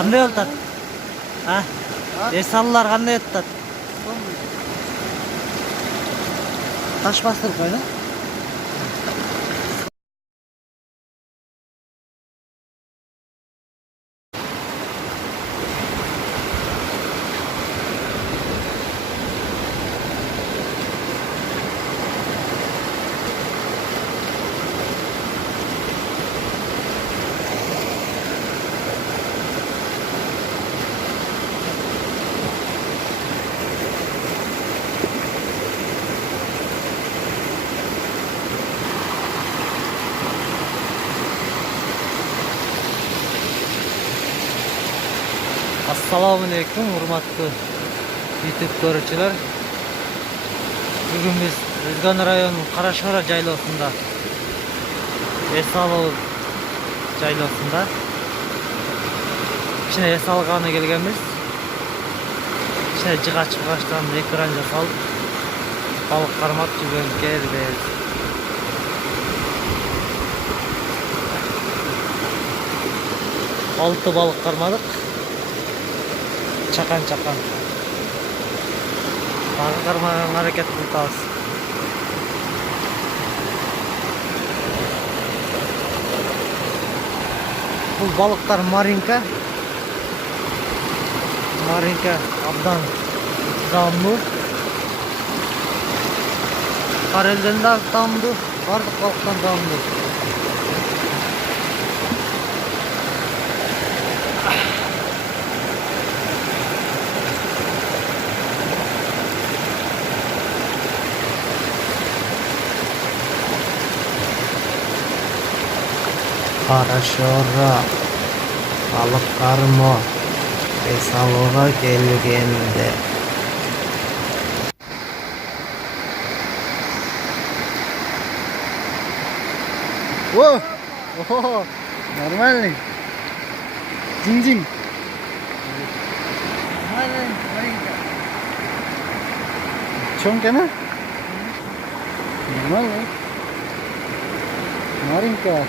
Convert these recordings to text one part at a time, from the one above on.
Кандай болуп атат? Эс алуулар кандай өтүп атат? Таш бастырып койду. Assalamu alaikum, hurmatlı YouTube görücüler. Bugün biz Özgan rayonunun Karaşora jaylosunda, es alуу jaylosunda içine es algаны келгенбиz. İçine жыга чыгачтан экран жасалып, балык кармап жүргөн жербиз. Алты balık кармадык. Çakan. Bağı karmadan hareket kıltağız. Bu balıklar marinka. Marinka abdan damlı. Karelden de damlı. Vardık balıktan damlı. Karaşora balık karma es alууга келгенде. О, нормальный. Динь-динь. Чонка-на? Нормально. Маленькая.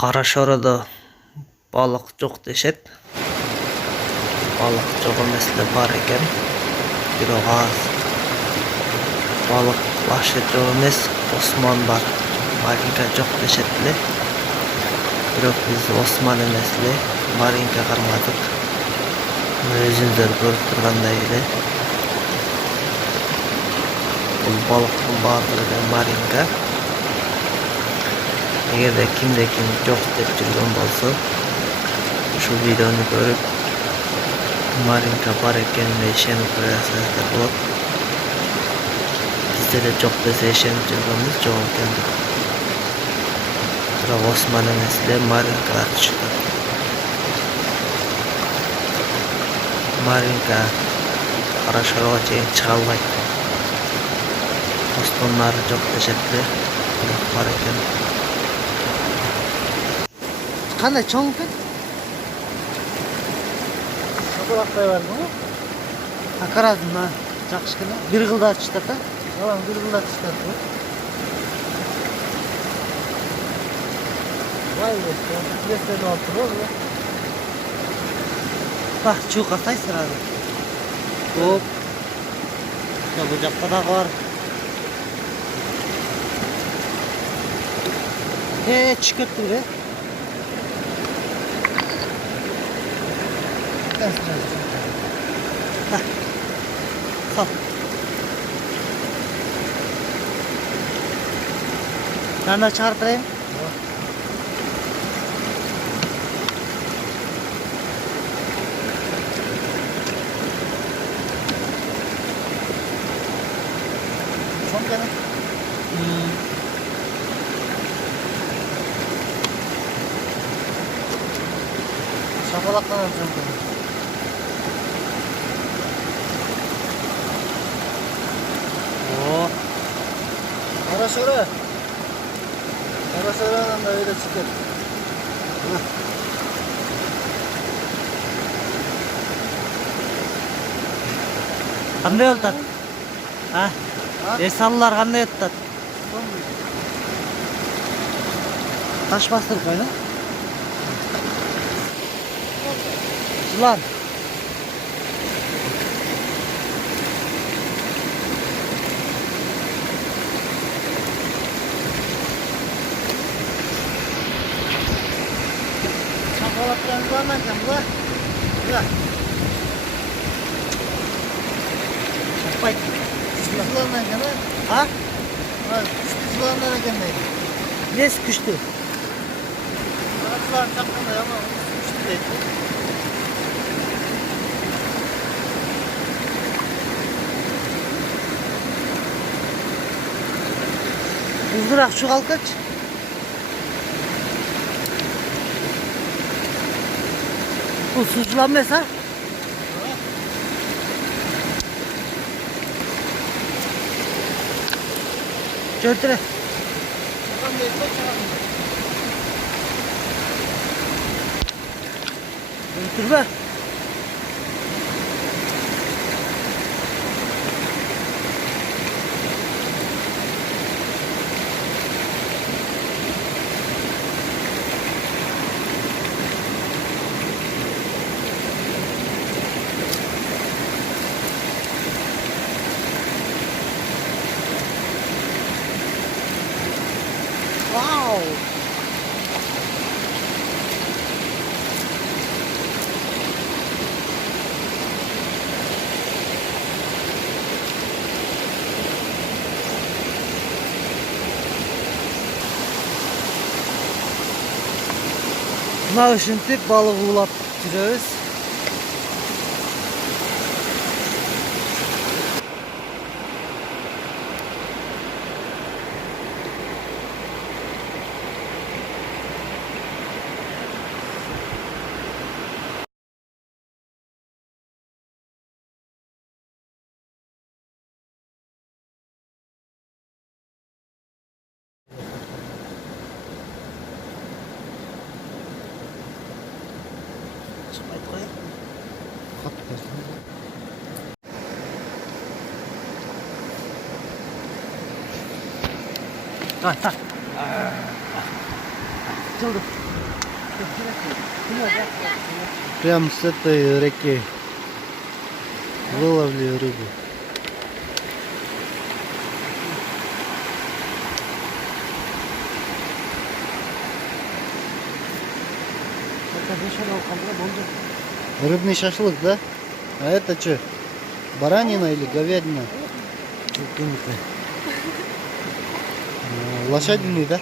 Karaşorada balık çok deşet. Balık çok emesle var eken. Bir o az. Balık başı çok emes. Osman var. Marinka çok deşetli. Bir o biz Osman emesli. Marinka karmadık. Özünüzler görüp durganda ile. Bu balıktın bazıları marinka. Eğer de kimde kim çok dep жүргөн bolsa, şu videonu görüp marinka var ekenine işenip koyarsanızlar bolot. Bizde de çok dese işenip жүргөнбүz, çok ekendik. Bira Osman emesle marinkalar çıktı. Marinka Karaşorga çeyin çıga albayt. Osmanları çok deşetli var eken. Qanday cho'ng ekan? Şokolakтай бар ма? Akarazma жақшыкына bir жылда çıtata. Балам bir жылда түшті. Vay be, yesterden oturuyor mu? Bak çuğ kasay sırada. Hop. Ya bu jakta da var. Çıkarttı be. Sal. Ben de çıkartayım. Çok gene. Şapalaktan alacağım bunu. Karaşora'dan da öyle çıkar. Qanday oltat? Es alуулар qanday өтүп атат? Taş bastırık öyle. Lan. Şapalaklarını görmeyeceğim bu. Ya. Şapay. Düştü görmeyeceğim ha. Ha? Ha, düştü görmeyeceğim neydi? Ne sıkıştı? Kanatlar takılıyor ama düştü değil. Buzdurak şu kalkaç. Bu suçlanmaz ha? Götüre. Çakam değil, çok çakam değil. Götürme. Wow. Buna ışıntı balık ulap duruyoruz. Çıkmayı koyayım. Ha ha. Çıldı. Прям с этой реки выловили рыбу. Рыбный шашлык, да? А это что? Баранина или говядина? Лошадиный, да?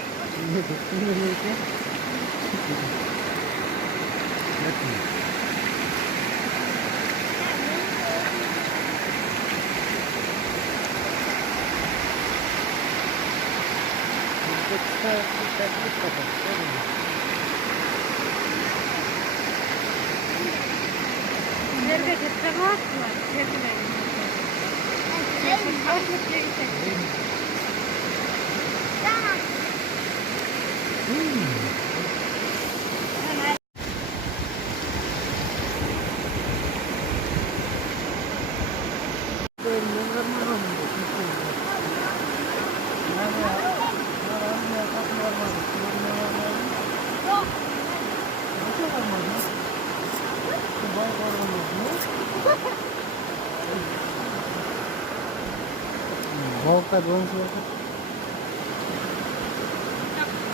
Nerede gitsen atma. Balıklar olmuş.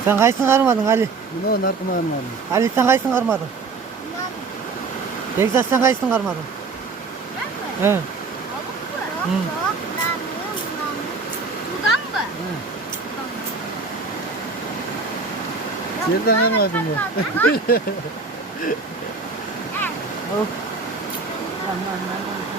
Sen kaysın karmadın Ali? Bunu narkoma almadım. Ali sen kaysın karmadın? Begzat sen kaysın karmadın? He. Buradan mı? Yerden almadım ya. Al. Tamam.